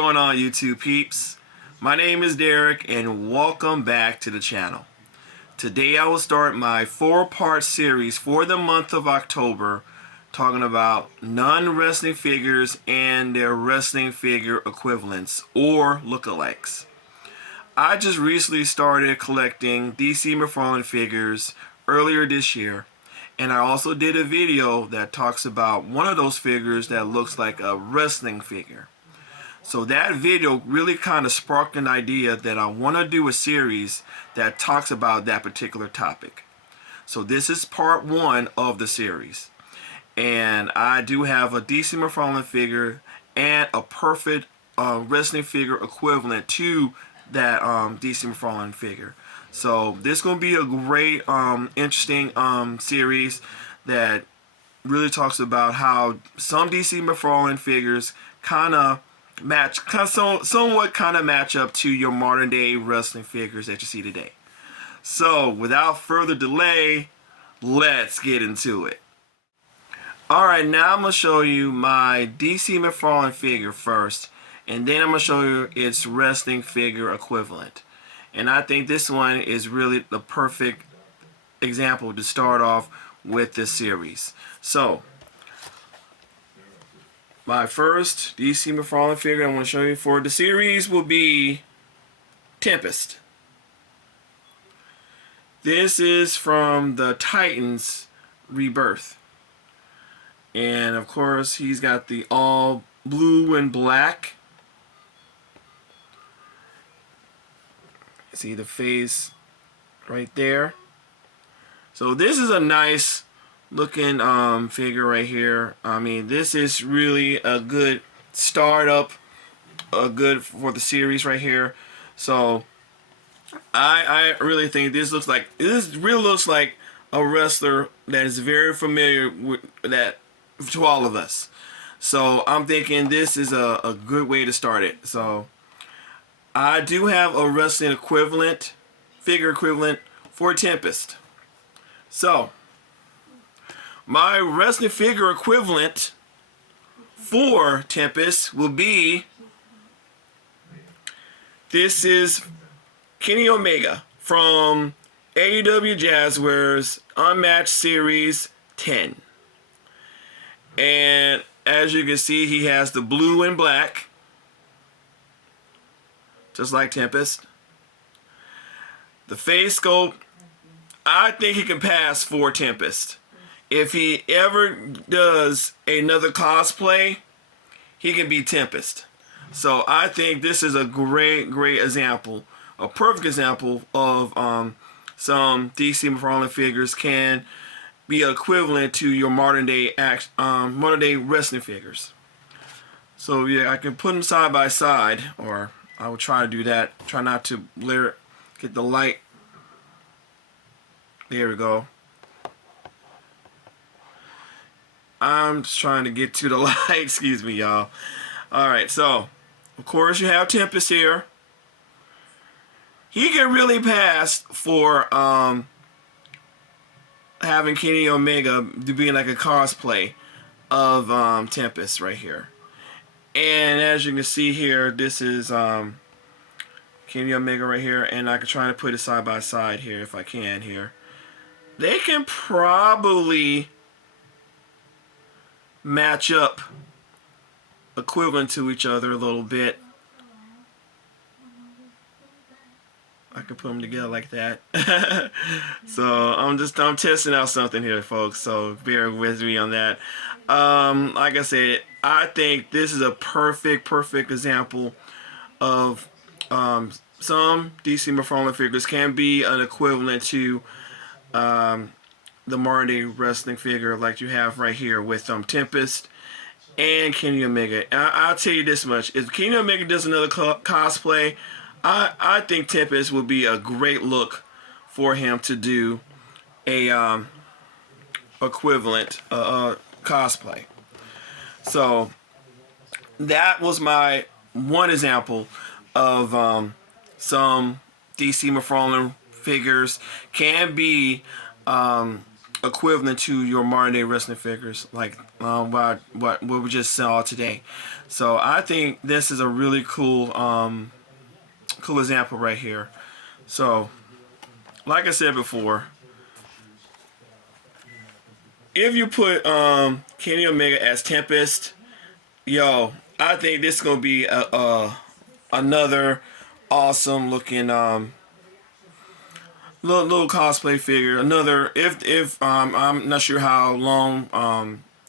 going on, YouTube peeps? My name is Derek and welcome back to the channel. Today I will start my 4-part series for the month of October talking about non-wrestling figures and their wrestling figure equivalents or lookalikes. I just recently started collecting DC McFarlane figures earlier this year, and I also did a video that talks about one of those figures that looks like a wrestling figure. So that video really kind of sparked an idea that I want to do a series that talks about that particular topic. So this is part 1 of the series. And I do have a DC McFarlane figure and a perfect wrestling figure equivalent to that DC McFarlane figure. So this is going to be a great, interesting series that really talks about how some DC McFarlane figures somewhat match up to your modern day wrestling figures that you see today. So without further delay, let's get into it. Alright, now I'm going to show you my DC McFarlane figure first, and then I'm going to show you its wrestling figure equivalent. And I think this one is really the perfect example to start off with this series. So my first DC McFarlane figure I want to show you for the series will be Tempest. This is from the Titans Rebirth. And of course he's got the all blue and black. See the face right there. So this is a nice looking figure right here. I mean, this is really a good startup, good for the series right here. So I really think this really looks like a wrestler that is very familiar with that to all of us. So I'm thinking this is a good way to start it. So I do have a wrestling equivalent, figure equivalent for Tempest. So my wrestling figure equivalent for Tempest will be, this is Kenny Omega from AEW Jazzwares Unmatched Series 10. And as you can see, he has the blue and black, just like Tempest. The face sculpt, I think he can pass for Tempest. If he ever does another cosplay, he can be Tempest. So I think this is a great example, a perfect example of some DC McFarlane figures can be equivalent to your modern day wrestling figures. So yeah, I can put them side by side, or I will try to do that. Try not to get the light. There we go. I'm just trying to get to the light. Excuse me, y'all. Alright, so of course you have Tempest here. He can really pass for having Kenny Omega to being like a cosplay of Tempest right here. And as you can see here, this is Kenny Omega right here, and I can try to put it side by side here if I can here. They can probably match up equivalent to each other a little bit. I can put them together like that. So I'm testing out something here, folks, so bear with me on that. Like I said, I think this is a perfect example of some DC McFarlane figures can be an equivalent to the modern day wrestling figure like you have right here with Tempest and Kenny Omega. I'll tell you this much: if Kenny Omega does another cosplay, I think Tempest would be a great look for him to do a equivalent cosplay. So that was my one example of some DC McFarlane figures can be equivalent to your modern day wrestling figures, like what we just saw today. So I think this is a really cool cool example right here. So like I said before, if you put Kenny Omega as Tempest, yo, I think this is gonna be another awesome looking little cosplay figure. Another, if I'm not sure how long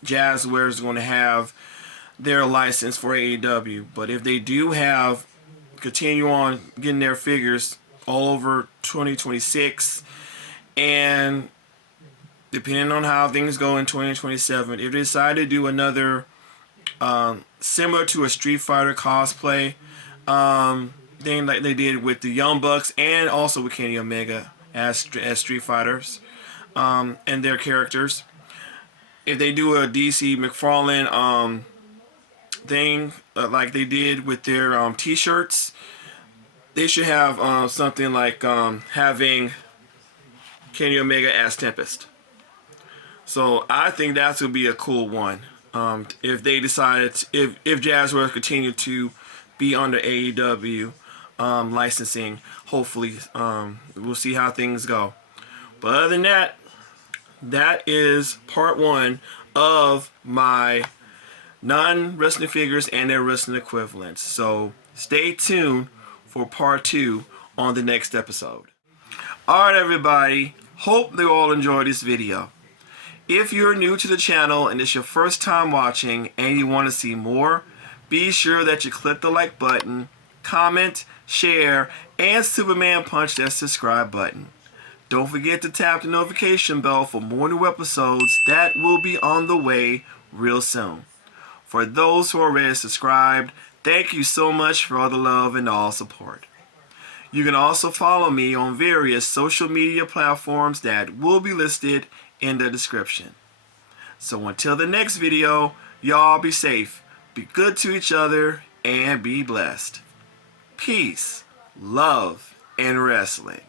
Jazzware is going to have their license for AEW, but if they do have continue on getting their figures all over 2026, and depending on how things go in 2027, if they decide to do another similar to a Street Fighter cosplay thing like they did with the Young Bucks and also with Kenny Omega as Street Fighters and their characters, if they do a DC McFarlane thing like they did with their t-shirts, they should have something like having Kenny Omega as Tempest. So I think that's gonna be a cool one. If they decided, if Jazzware continue to be under AEW licensing, hopefully we'll see how things go. But other than that, that is part one of my non-wrestling figures and their wrestling equivalents. So stay tuned for part two on the next episode. Alright everybody, hope you all enjoyed this video. If you're new to the channel and it's your first time watching and you want to see more, be sure that you click the like button, comment, share, and Superman punch that subscribe button. Don't forget to tap the notification bell for more new episodes that will be on the way real soon. For those who are already subscribed, thank you so much for all the love and all support. You can also follow me on various social media platforms that will be listed in the description. So until the next video, y'all be safe, be good to each other, and be blessed. Peace, love, and wrestling.